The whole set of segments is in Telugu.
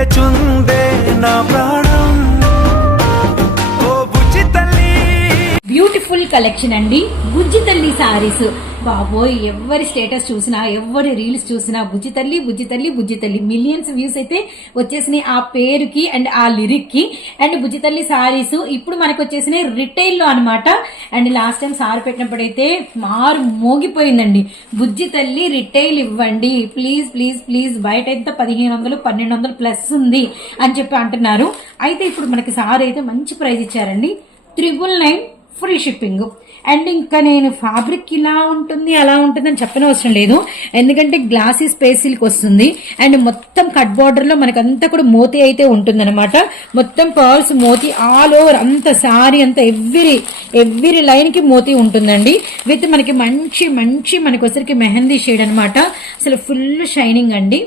వేచుందే నా ప్రాణం ఓ బుజ్జి తల్లి. బ్యూటిఫుల్ కలెక్షన్ అండి బుజ్జి తల్లి సారీస్. బాబోయ్, ఎవరి స్టేటస్ చూసినా, ఎవరి రీల్స్ చూసినా బుజ్జి తల్లి బుజ్జి తల్లి బుజ్జి తల్లి, మిలియన్స్ వ్యూస్ అయితే వచ్చేసినాయి ఆ పేరుకి అండ్ ఆ లిరిక్ కి. అండ్ బుజ్జి తల్లి సారీస్ ఇప్పుడు మనకు వచ్చేసినాయి రిటైల్ లో అనమాట. అండ్ లాస్ట్ టైం సార్ పెట్టినప్పుడైతే మారు మోగిపోయిందండి, బుజ్జి తల్లి రిటైల్ ఇవ్వండి ప్లీజ్ ప్లీజ్ ప్లీజ్, బయట అయితే 1500 1200 ప్లస్ ఉంది అని చెప్పి అంటున్నారు. అయితే ఇప్పుడు మనకి సార్ అయితే మంచి ప్రైస్ ఇచ్చారండి, 999 ఫ్రీ షిప్పింగ్. అండ్ ఇంకా నేను ఫ్యాబ్రిక్ ఇలా ఉంటుంది అలా ఉంటుంది అని చెప్పనవసరం లేదు, ఎందుకంటే గ్లాసీ స్పేస్ సిల్క్ వస్తుంది. అండ్ మొత్తం కట్ బార్డర్ లో మనకంతా కూడా మోతీ అయితే ఉంటుంది అనమాట. మొత్తం పర్ల్స్ మోతీ ఆల్ ఓవర్ అంత సారీ అంతా ఎవ్రీ లైన్ కి మోతీ ఉంటుందండి. విత్ మనకి మంచి మంచి మనకి వచ్చరికి మెహందీ షేడ్ అనమాట. అసలు ఫుల్ షైనింగ్ అండి.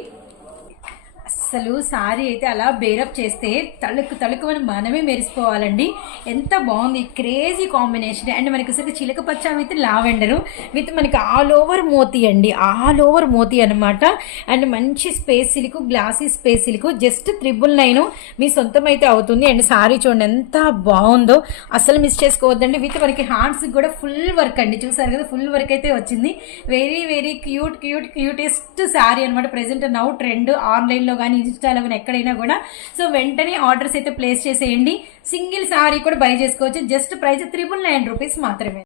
అసలు సారీ అయితే అలా బేరప్ చేస్తే తళుకు అని మనమే మెరిసిపోవాలండి. ఎంత బాగుంది, క్రేజీ కాంబినేషన్. అండ్ మనకి అసలు చిలక పచ్చ విత్ లావెండర్ విత్ మనకి ఆల్ ఓవర్ మోతీ అండి, ఆల్ ఓవర్ మోతీ అనమాట. అండ్ మంచి space silk, glassy space silk, just 999 మీ సొంతం అయితే అవుతుంది. అండ్ సారీ చూడండి ఎంత బాగుందో, అసలు మిస్ చేసుకోవద్దండి. విత్ మనకి హ్యాండ్స్ కూడా ఫుల్ వర్క్ అండి, చూసారు కదా ఫుల్ వర్క్ అయితే వచ్చింది. వెరీ వెరీ క్యూటెస్ట్ సారీ అనమాట. ప్రెసెంట్ నౌ ట్రెండ్ ఆన్లైన్ లో కానీ ఇన్స్టాలో కానీ ఎక్కడైనా కూడా. సో వెంటనే ఆర్డర్స్ అయితే ప్లేస్ చేసేయండి. సింగిల్ సారీ కూడా బై చేసుకోవచ్చు. జస్ట్ ప్రైస్ 999 రూపీస్ మాత్రమే.